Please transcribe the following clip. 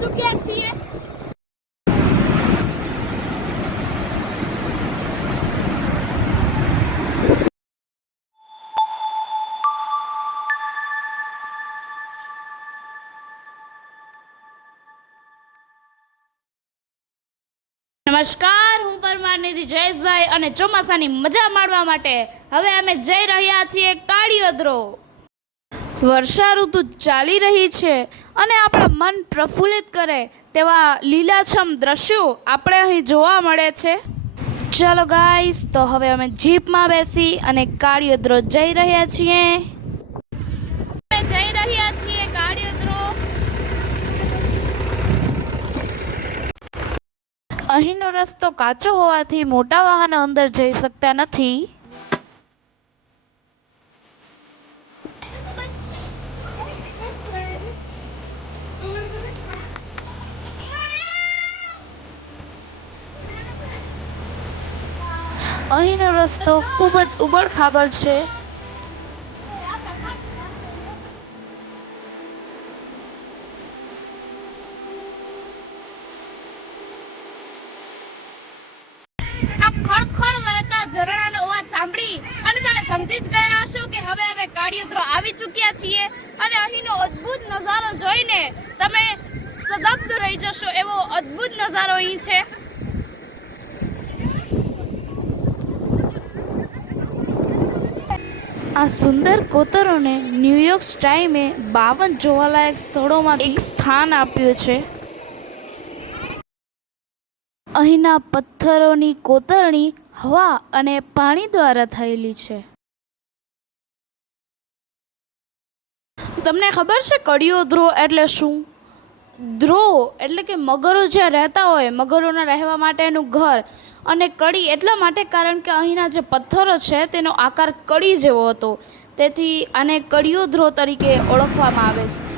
ચૂક્યા છીએ। નમસ્કાર, હું પરમાર નિધિ જયેશભાઈ અને ચોમાસાની મજા માણવા માટે હવે અમે જઈ રહ્યા છીએ કાળિયોદ્રો। વર્ષા ઋતુ ચાલી રહી છે અને આપણા મન પ્રફુલ્લિત કરે તેવા લીલાછમ દ્રશ્યો આપણે અહીં જોવા મળે છે। ચાલો ગાઈસ, તો હવે અમે જીપમાં બેસી અને કાળિયોદ્રો જઈ રહ્યા છીએ। અમે જઈ રહ્યા છીએ કાળિયોદ્રો। અહીંનો રસ્તો કાચો હોવાથી મોટા વાહનો અંદર જઈ શકતા નથી। અહીંનો રસ્તો ખૂબ જ ઉબડ-ખાબડ છે। આ ખળખળ વહેતા ઝરણાનો અવાજ સાંભળી અને તમે સમજી જ ગયા હશો કે હવે અમે કાળિયોદ્રો આવી ચૂક્યા છીએ અને અહીંનો અદ્ભુત નજારો જોઈને તમે સદબ્ધ રહી જશો એવો અદ્ભુત નજારો અહીં છે। આ સુંદર કોતરોને ન્યૂયોર્ક ટાઈમે 52 જોવાલાયક સ્થળોમાં એક સ્થાન આપ્યું છે। અહીંના પથ્થરોની કોતરણી હવા અને પાણી દ્વારા થયેલી છે। તમને ખબર છે કાળિયોદ્રો એટલે શું? ધ્રો એટલે કે મગરો જ્યાં રહેતા હોય, મગરોના રહેવા માટેનું ઘર, અને કડી એટલા માટે કારણ કે અહીંના જે પથ્થરો છે તેનો આકાર કડી જેવો હતો, તેથી આને કાળિયોદ્રો તરીકે ઓળખવામાં આવે છે।